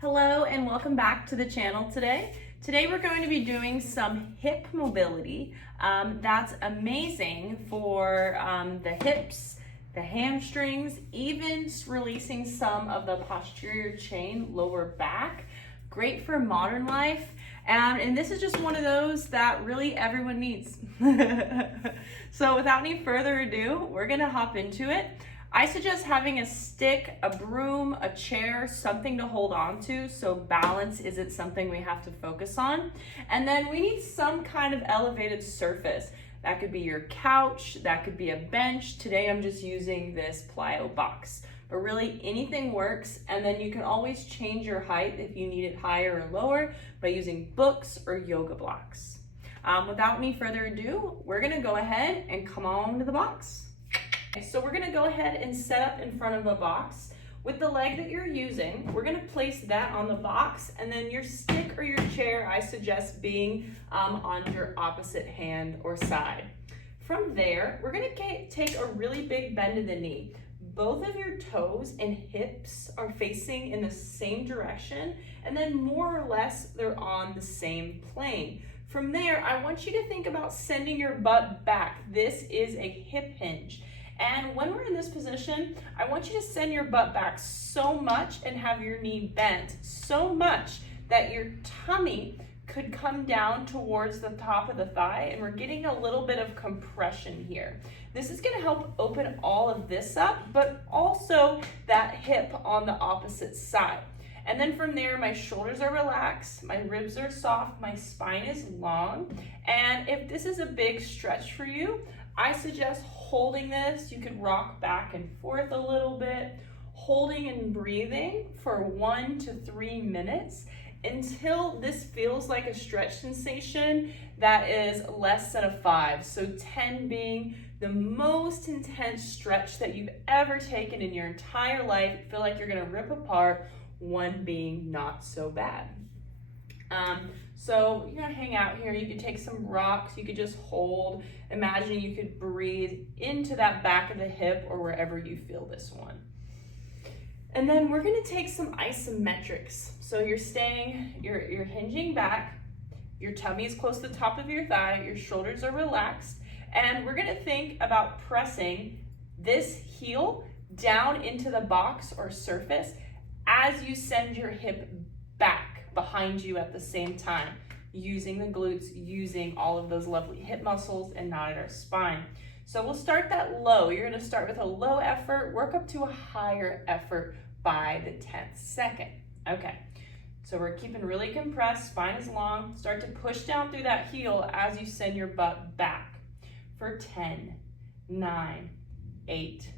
Hello and welcome back to the channel today. Today we're going to be doing some hip mobility. That's amazing for the hips, the hamstrings, even releasing some of the posterior chain, lower back. Great for modern life. And this is just one of those that really everyone needs. So without any further ado, we're gonna hop into it. I suggest having a stick, a broom, a chair, something to hold on to so balance isn't something we have to focus on. And then we need some kind of elevated surface. That could be your couch, that could be a bench. Today I'm just using this plyo box, but really anything works. And then you can always change your height if you need it higher or lower by using books or yoga blocks. Without any further ado, we're gonna go ahead and come on to the box. So we're gonna go ahead and set up in front of a box. With the leg that you're using, we're gonna place that on the box, and then your stick or your chair, I suggest being on your opposite hand or side. From there, we're gonna take a really big bend in the knee. Both of your toes and hips are facing in the same direction, and then more or less, they're on the same plane. From there, I want you to think about sending your butt back. This is a hip hinge. And when we're in this position, I want you to send your butt back so much and have your knee bent so much that your tummy could come down towards the top of the thigh, and we're getting a little bit of compression here. This is gonna help open all of this up, but also that hip on the opposite side. And then from there, my shoulders are relaxed, my ribs are soft, my spine is long. And if this is a big stretch for you, I suggest holding this. You could rock back and forth a little bit, holding and breathing for 1 to 3 minutes until this feels like a stretch sensation that is less than a 5. So 10 being the most intense stretch that you've ever taken in your entire life. Feel like you're gonna rip apart, 1 being not so bad. So you're gonna hang out here. You could take some rocks, you could just hold. Imagine you could breathe into that back of the hip or wherever you feel this one. And then we're gonna take some isometrics. So you're hinging back, your tummy is close to the top of your thigh, your shoulders are relaxed, and we're gonna think about pressing this heel down into the box or surface as you send your hip back behind you at the same time, using the glutes, using all of those lovely hip muscles and not at our spine. So we'll start that low. You're gonna start with a low effort, work up to a higher effort by the 10th second. Okay, so we're keeping really compressed, spine is long. Start to push down through that heel as you send your butt back for 10, 9, 8,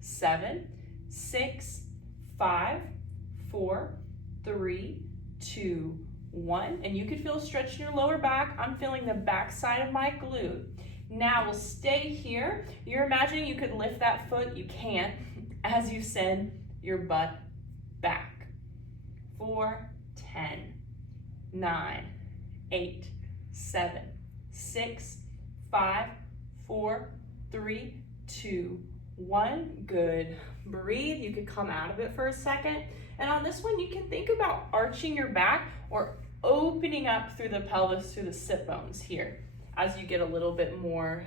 7, 6, 5, 4, 3, 2, 1, and you could feel a stretch in your lower back. I'm feeling the back side of my glute. Now we'll stay here. You're imagining you could lift that foot. You can't as you send your butt back. 4, 10, 9, 8, 7, 6, 5, 4, 3, 2, 1. Good. Breathe. You could come out of it for a second. And on this one, you can think about arching your back or opening up through the pelvis, through the sit bones here, as you get a little bit more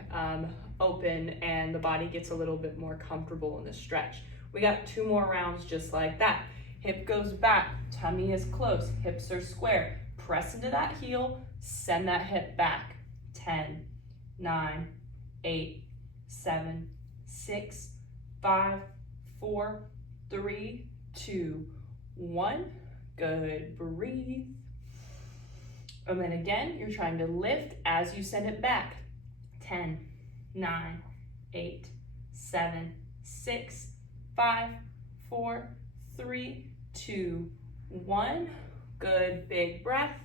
open and the body gets a little bit more comfortable in the stretch. We got 2 more rounds just like that. Hip goes back, tummy is close, hips are square. Press into that heel, send that hip back. 10, 9, 8, 7, 6, 5, 4, 3, 2, 1. Good. Breathe. And then again, you're trying to lift as you send it back. 10, 9, 8, 7, 6, 5, 4, 3, 2, 1. Good. Big breath.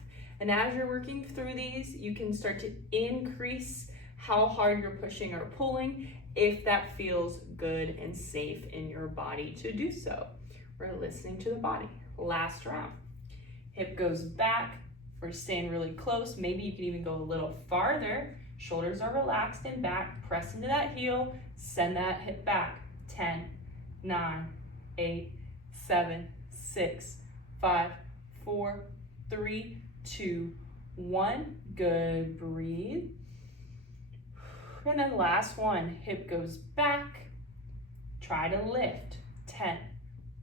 And as you're working through these, you can start to increase how hard you're pushing or pulling if that feels good and safe in your body to do so. We're listening to the body. Last round. Hip goes back. We're staying really close. Maybe you can even go a little farther. Shoulders are relaxed and back. Press into that heel. Send that hip back. 10, 9, 8, 7, 6, 5, 4, 3, 2, 1. Good, breathe. And then last one, hip goes back. Try to lift. 10,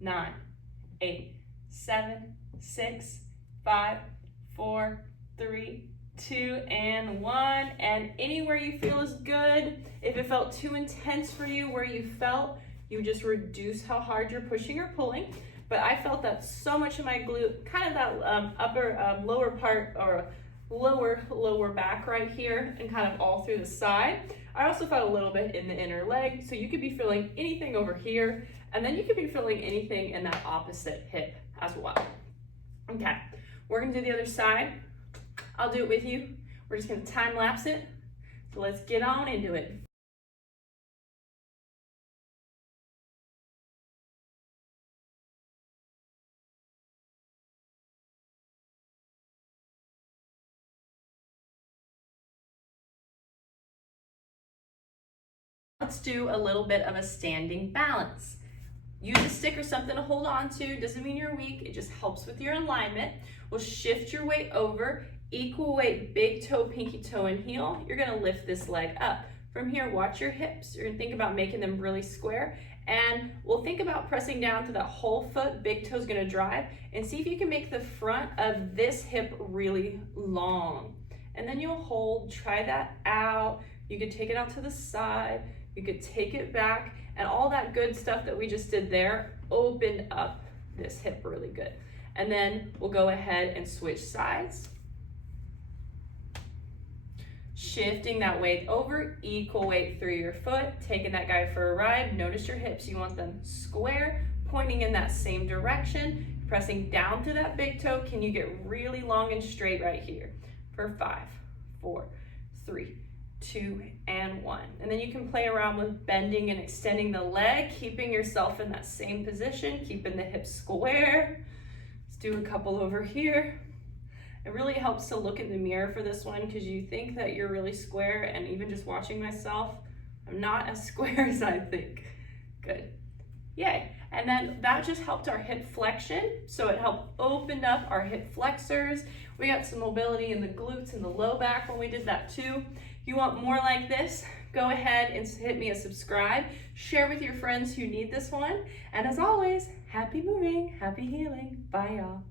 9, 8, 7, 6, 5, 4, 3, 2, and 1. And anywhere you feel is good. If it felt too intense for you, where you felt, you just reduce how hard you're pushing or pulling. But I felt that so much in my glute, kind of that lower part, or lower back right here, and kind of all through the side. I also felt a little bit in the inner leg, so you could be feeling anything over here, and then you could be feeling anything in that opposite hip as well. Okay, we're gonna do the other side. I'll do it with you. We're just gonna time lapse it. So let's get on into it. Let's do a little bit of a standing balance. Use a stick or something to hold on to. Doesn't mean you're weak, it just helps with your alignment. We'll shift your weight over, equal weight, big toe, pinky toe, and heel. You're gonna lift this leg up. From here, watch your hips. You're gonna think about making them really square, and we'll think about pressing down to that whole foot, big toe's gonna drive, and see if you can make the front of this hip really long. And then you'll hold, try that out. You could take it out to the side, you could take it back, and all that good stuff that we just did there opened up this hip really good. And then we'll go ahead and switch sides. Shifting that weight over, equal weight through your foot, taking that guy for a ride. Notice your hips, you want them square, pointing in that same direction, pressing down to that big toe. Can you get really long and straight right here? For 5, 4, 3, 2, and 1. And then you can play around with bending and extending the leg, keeping yourself in that same position, keeping the hips square. Let's do a couple over here. It really helps to look in the mirror for this one, because you think that you're really square, and even just watching myself, I'm not as square as I think. Good. Yay. And then that just helped our hip flexion, so it helped open up our hip flexors. We got some mobility in the glutes and the low back when we did that too. If you want more like this, go ahead and hit me a subscribe. Share with your friends who need this one. And as always, happy moving, happy healing. Bye, y'all.